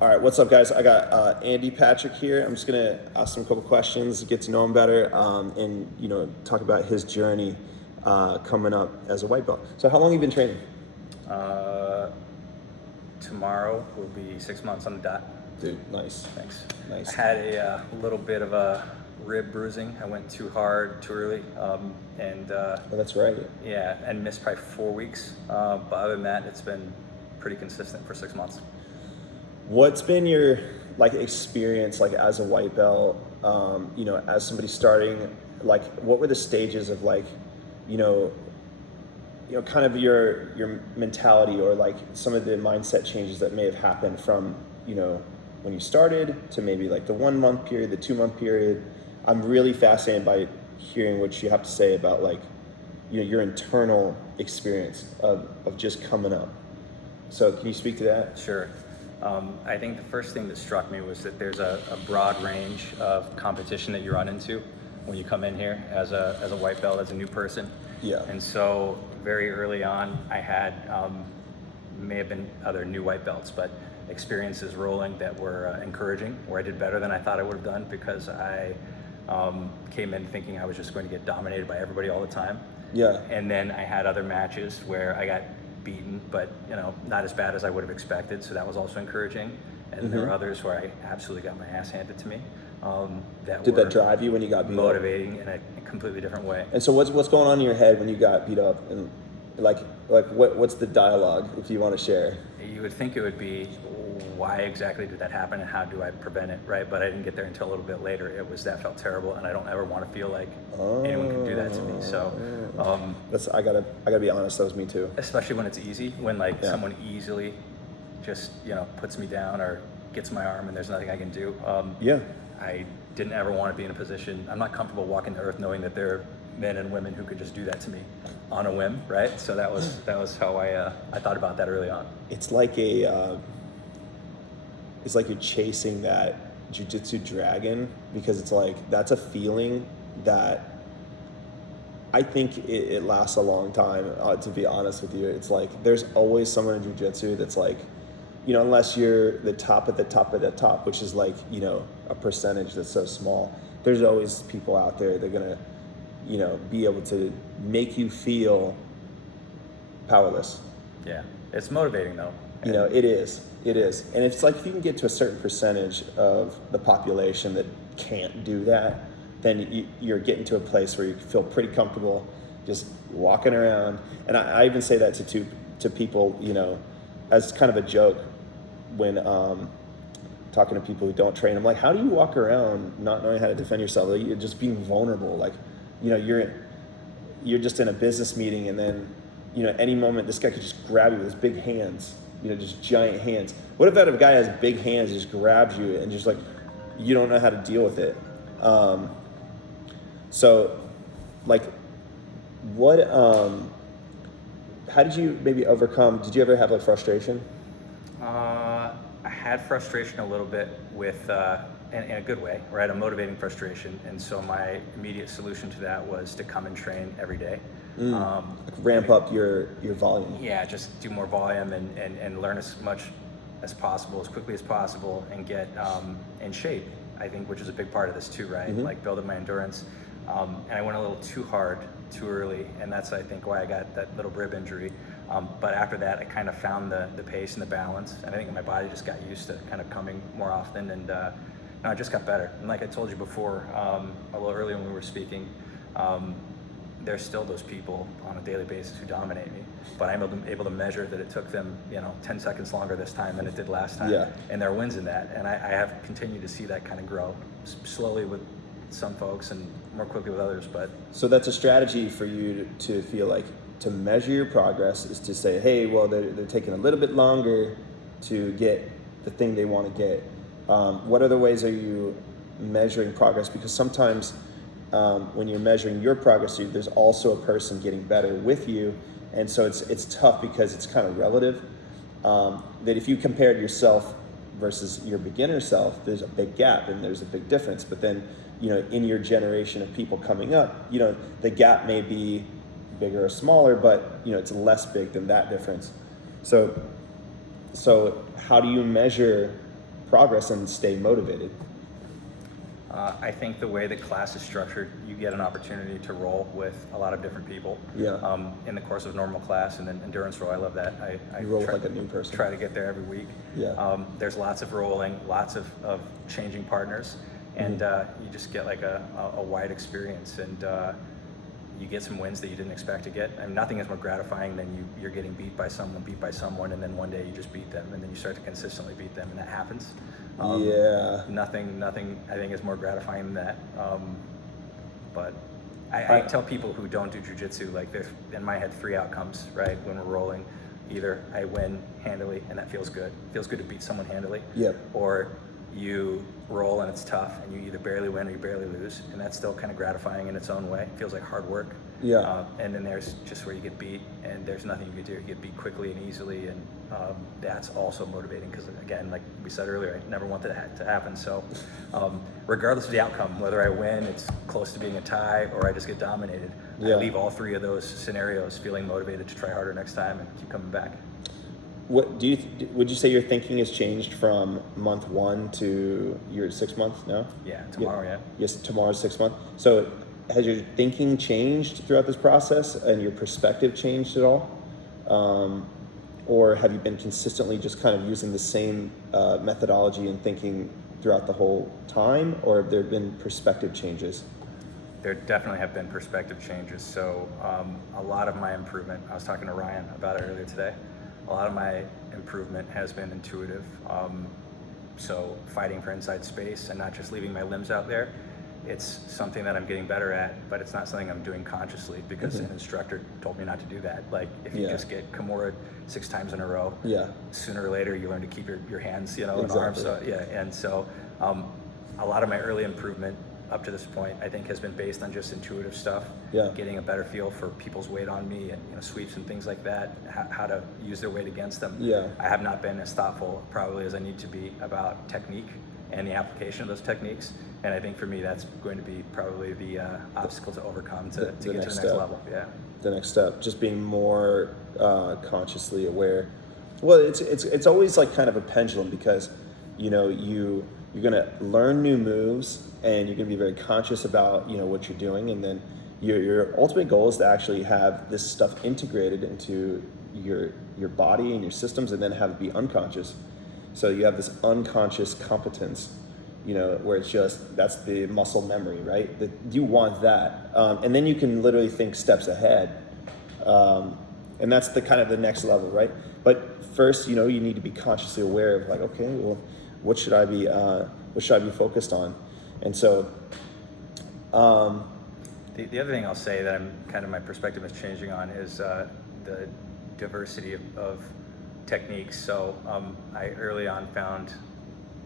All right, what's up, guys? I got Andy Patrick here. I'm just gonna ask him a couple questions, get to know him better, and talk about his journey coming up as a white belt. So, how long have you been training? Tomorrow will be 6 months on the dot. Dude, nice. Thanks. Nice. I had a little bit of a rib bruising. I went too hard too early, and That's right. yeah, and missed probably 4 weeks. But other than that, it's been pretty consistent for 6 months. What's been your experience as a white belt? As somebody starting, what were the stages of kind of your mentality or some of the mindset changes that may have happened from when you started to maybe the 1 month period, the 2 month period. I'm really fascinated by hearing what you have to say about your internal experience of just coming up. So can you speak to that? Sure. I think the first thing that struck me was that there's a broad range of competition that you run into when you come in here as a white belt, as a new person. Yeah. And so very early on, I had, may have been other new white belts, but experiences rolling that were encouraging, where I did better than I thought I would have done because I came in thinking I was just going to get dominated by everybody all the time. Yeah. And then I had other matches where I got beaten, but not as bad as I would have expected, so that was also encouraging. And there were others where I absolutely got my ass handed to me. Did that drive you when you got beat motivating in a completely different way. And so what's going on in your head when you got beat up, and what's the dialogue, if you want to share? You would think it would be, why exactly did that happen and how do I prevent it, right? But I didn't get there until a little bit later. That felt terrible, and I don't ever want to feel like anyone could do that to me. So I gotta be honest, that was me too. Especially when it's easy, when someone easily just puts me down or gets my arm and there's nothing I can do. I didn't ever want to be in a position. I'm not comfortable walking the earth knowing that there are men and women who could just do that to me on a whim, right? So that was how I thought about that early on. It's like you're chasing that Jiu Jitsu dragon, because it's that's a feeling that I think it lasts a long time. To be honest with you, it's there's always someone in Jiu Jitsu that's unless you're the top at the top of the top, which is a percentage that's so small, there's always people out there that are gonna be able to make you feel powerless. Yeah, it's motivating though. It is. And it's if you can get to a certain percentage of the population that can't do that, then you're getting to a place where you feel pretty comfortable just walking around. And I even say that to people, as kind of a joke when talking to people who don't train. I'm like, how do you walk around not knowing how to defend yourself? You're just being vulnerable. You're just in a business meeting, and then any moment this guy could just grab you with his big hands, just giant hands. What if a guy has big hands, just grabs you and just you don't know how to deal with it? How did you maybe overcome? Did you ever have frustration? I had frustration a little bit with, in a good way, right? A motivating frustration. And so my immediate solution to that was to come and train every day. Ramp up your volume. Yeah, just do more volume and learn as much as possible, as quickly as possible, and get in shape, I think, which is a big part of this too, right? Building my endurance. And I went a little too hard, too early, and that's, I think, why I got that little rib injury. But after that, I kind of found the pace and the balance, and I think my body just got used to kind of coming more often, and I just got better. And like I told you before, a little earlier when we were speaking, there's still those people on a daily basis who dominate me, but I'm able to measure that it took them 10 seconds longer this time than it did last time. Yeah. And there are wins in that, and I have continued to see that kind of grow slowly with some folks and more quickly with others. But so that's a strategy for you to feel to measure your progress, is to say, hey, well, they're taking a little bit longer to get the thing they want to get. What other ways are you measuring progress? Because sometimes when you're measuring your progress, there's also a person getting better with you, and so it's tough because it's kind of relative. That if you compared yourself versus your beginner self, there's a big gap and there's a big difference. But then, in your generation of people coming up, the gap may be bigger or smaller, but it's less big than that difference. So how do you measure progress and stay motivated? I think the way the class is structured, you get an opportunity to roll with a lot of different people. In the course of normal class and then endurance roll, I love that. I You roll with like a new person. try to get there every week. There's lots of rolling, lots of changing partners, and you just get like a wide experience, and you get some wins that you didn't expect to get. I mean, nothing is more gratifying than you're getting beat by someone, and then one day you just beat them, and then you start to consistently beat them, and that happens. Nothing I think is more gratifying than that. But I tell people who don't do jiu-jitsu, like there's, in my head, 3 outcomes, right? When we're rolling, either I win handily and that feels good. It feels good to beat someone handily. Or you roll and it's tough and you either barely win or you barely lose, and that's still kind of gratifying in its own way. It feels like hard work. And then there's just where you get beat and there's nothing you can do. You get beat quickly and easily, and that's also motivating because, again, like we said earlier, I never want that to happen. So regardless of the outcome, whether I win, it's close to being a tie, or I just get dominated, I leave all 3 of those scenarios feeling motivated to try harder next time and keep coming back. What would you say your thinking has changed from month 1 to your 6th month now? Tomorrow. Yes, tomorrow's 6th month. So has your thinking changed throughout this process and your perspective changed at all? Or have you been consistently just kind of using the same methodology and thinking throughout the whole time, or have there been perspective changes? There definitely have been perspective changes. So a lot of my improvement, I was talking to Ryan about it earlier today, a lot of my improvement has been intuitive. So fighting for inside space and not just leaving my limbs out there, it's something that I'm getting better at, but it's not something I'm doing consciously because an instructor told me not to do that. Like if you just get Kimura 6 times in a row, sooner or later you learn to keep your hands, and arms. So, and so a lot of my early improvement up to this point, I think, has been based on just intuitive stuff, getting a better feel for people's weight on me and sweeps and things like that, how to use their weight against them. I have not been as thoughtful probably as I need to be about technique and the application of those techniques. And I think for me, that's going to be probably the obstacle to overcome to get to the next level. The next step, just being more consciously aware. Well, it's always like kind of a pendulum because, you're going to learn new moves and you're going to be very conscious about, what you're doing. And then your ultimate goal is to actually have this stuff integrated into your body and your systems, and then have it be unconscious. So you have this unconscious competence, where it's just, that's the muscle memory, right? That you want that. And then you can literally think steps ahead. And that's the kind of the next level, right? But first, you need to be consciously aware of like, okay, well, what should I be focused on? And so, the other thing I'll say that my perspective is changing on is the diversity of techniques. So I early on found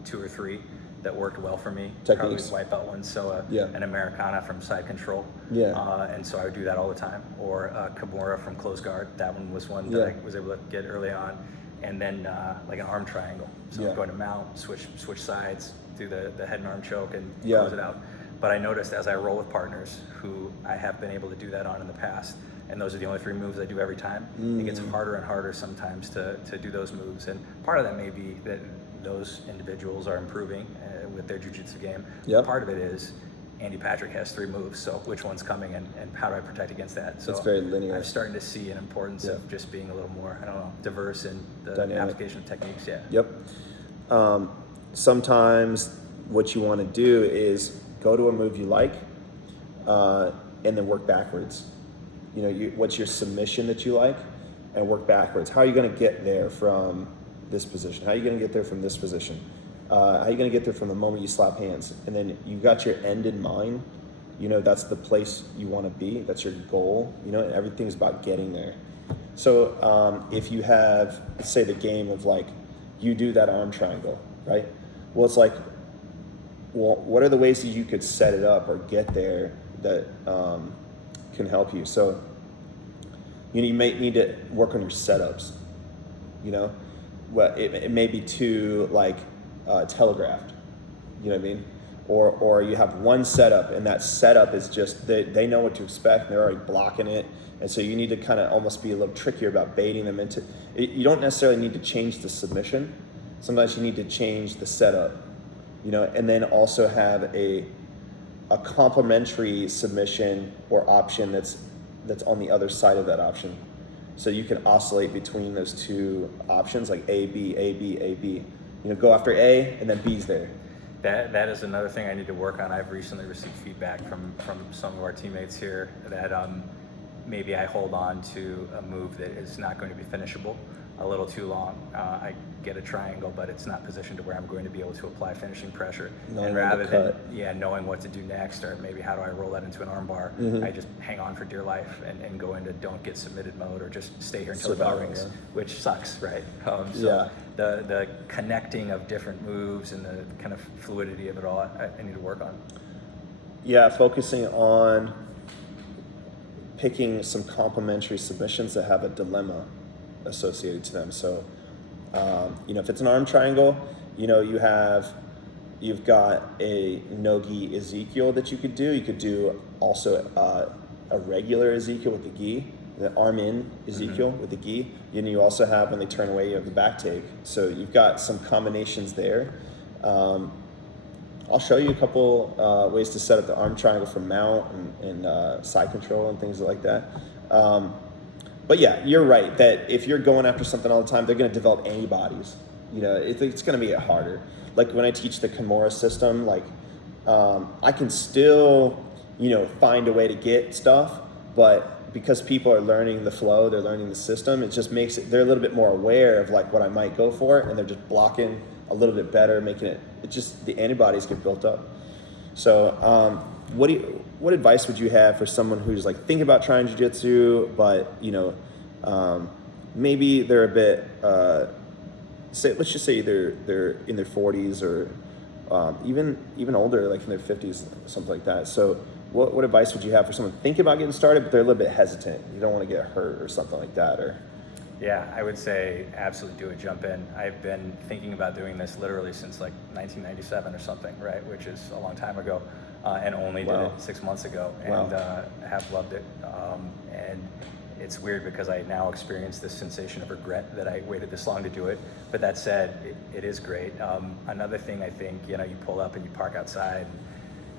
2 or 3 that worked well for me. Techniques. Probably wipeout one. So an Americana from side control. And so I would do that all the time. Or Kimura from close guard. That one was one that I was able to get early on. And then like an arm triangle. So I'm going to mount, switch sides, do the head and arm choke, and close it out. But I noticed as I roll with partners who I have been able to do that on in the past, and those are the only 3 moves I do every time, it gets harder and harder sometimes to do those moves. And part of that may be that those individuals are improving with their jiu-jitsu game. Part of it is Andy Patrick has 3 moves, so which one's coming and how do I protect against that? So it's very linear. I'm starting to see an importance of just being a little more, diverse in the dynamic application of techniques. Sometimes what you want to do is go to a move you like, and then work backwards. What's your submission that you like, and work backwards. How are you going to get there from this position? How are you going to get there from this position? How are you going to get there from the moment you slap hands? And then you've got your end in mind. That's the place you want to be. That's your goal. And everything's about getting there. So if you have, let's say, the game of like, you do that arm triangle, right? Well, it's like, what are the ways that you could set it up or get there that can help you? So you may need to work on your setups. It may be too like telegraphed. You know what I mean? Or you have one setup, and that setup is just they know what to expect. And they're already blocking it, and so you need to kind of almost be a little trickier about baiting them into. You don't necessarily need to change the submission, Sometimes you need to change the setup, and then also have a complementary submission or option that's on the other side of that option. So you can oscillate between those two options, like A, B, A, B, A, B. Go after A and then B's there. That is another thing I need to work on. I've recently received feedback from some of our teammates here that maybe I hold on to a move that is not going to be finishable a little too long. I get a triangle, but it's not positioned to where I'm going to be able to apply finishing pressure. And rather than knowing what to do next, or maybe how do I roll that into an arm bar, I just hang on for dear life and go into don't get submitted mode, or just stay here until the bell rings, which sucks, right? The connecting of different moves and the kind of fluidity of it all, I need to work on. Yeah, focusing on picking some complementary submissions that have a dilemma associated to them. So, if it's an arm triangle, you've got a no-gi Ezekiel that you could do. You could do also a regular Ezekiel with the gi, the arm in Ezekiel with the gi. And you also have, when they turn away, you have the back take. So you've got some combinations there. I'll show you a couple ways to set up the arm triangle for mount and side control and things like that. But yeah, you're right that if you're going after something all the time, they're going to develop antibodies. It's going to be harder. Like when I teach the Kimura system, I can still, find a way to get stuff, but because people are learning the flow, they're learning the system, it just makes it, they're a little bit more aware of what I might go for, and they're just blocking a little bit better, making it just, the antibodies get built up. So, what advice would you have for someone who's thinking about trying jiu-jitsu, but maybe they're a bit let's just say they're in their 40s or even older, in their 50s, something like that. So what advice would you have for someone thinking about getting started, but they're a little bit hesitant? You don't want to get hurt or something like that, or? Yeah, I would say absolutely do it. Jump in. I've been thinking about doing this literally since 1997 or something, right? Which is a long time ago, and only did it 6 months ago, and have loved it. And it's weird because I now experience this sensation of regret that I waited this long to do it. But that said, it is great. Another thing, I think, you pull up and you park outside, and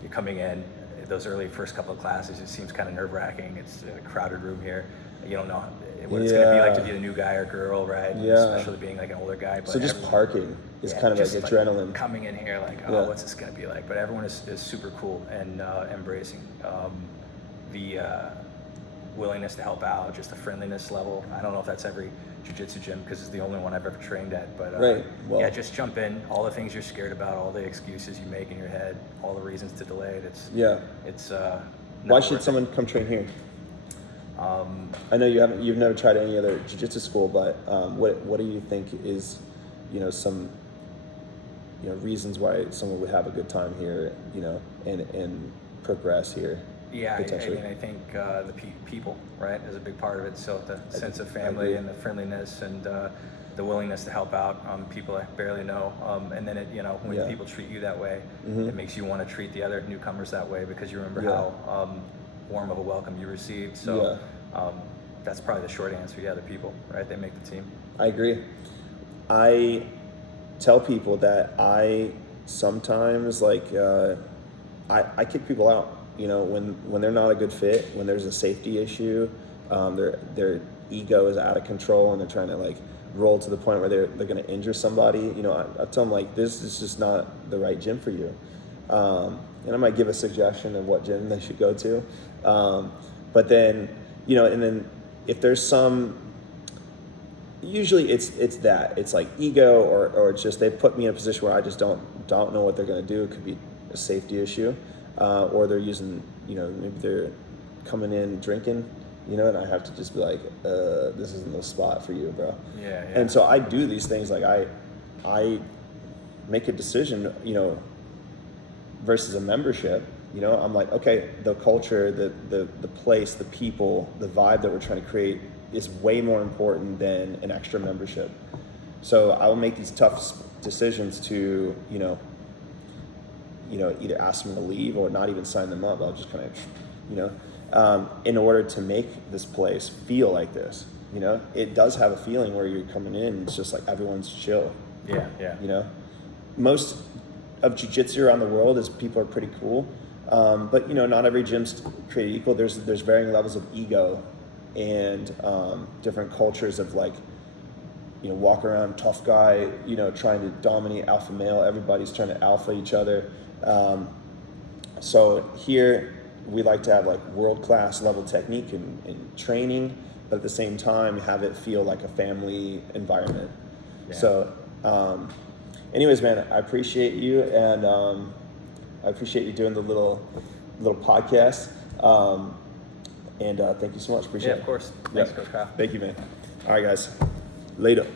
you're coming in. Those early first couple of classes, it seems kind of nerve-wracking. It's a crowded room here. You don't know what it's going to be like to be a new guy or girl, right? Yeah. Especially being an older guy. But so just parking is kind of adrenaline. Coming in here what's this going to be like? But everyone is super cool and embracing. The willingness to help out, just the friendliness level. I don't know if that's every jiu-jitsu gym because it's the only one I've ever trained at. But just jump in. All the things you're scared about, all the excuses you make in your head, all the reasons to delay it. It's why should someone come train here? I know you've never tried any other jiu-jitsu school, but what do you think is, some, reasons why someone would have a good time here, and progress here? Yeah, I think the people, right, is a big part of it. So the sense of family and the friendliness and the willingness to help out people I barely know, and then when people treat you that way, it makes you want to treat the other newcomers that way because you remember how warm of a welcome you received. So that's probably the short answer. Yeah, the people, right? They make the team. I agree. I tell people that I sometimes I kick people out. When they're not a good fit, when there's a safety issue, their ego is out of control and they're trying to roll to the point where they're going to injure somebody. I tell them this is just not the right gym for you. And I might give a suggestion of what gym they should go to. But then, and then if there's some, usually it's ego or it's just they put me in a position where I just don't know what they're going to do. It could be a safety issue. Or they're using, maybe they're coming in drinking, and I have to just be this isn't the spot for you, bro. Yeah. And so I do these things, I make a decision, versus a membership, I'm okay, the culture, the place, the people, the vibe that we're trying to create is way more important than an extra membership. So I will make these tough decisions to, either ask them to leave or not even sign them up. I'll just kind of, in order to make this place feel like this, it does have a feeling where you're coming in, it's just everyone's chill, Yeah. You know, most of jiu-jitsu around the world is people are pretty cool, but you know, not every gym's created equal. There's varying levels of ego and different cultures of like, you know, walk around tough guy, you know, trying to dominate alpha male. Everybody's trying to alpha each other. So here we like to have like world-class level technique and training, but at the same time have it feel like a family environment. Yeah. So anyways, man, I appreciate you, and I appreciate you doing the little podcast. And thank you so much. Appreciate it. Yeah, of course. Thanks, Coach Kyle. Thank you, man. All right, guys. Later.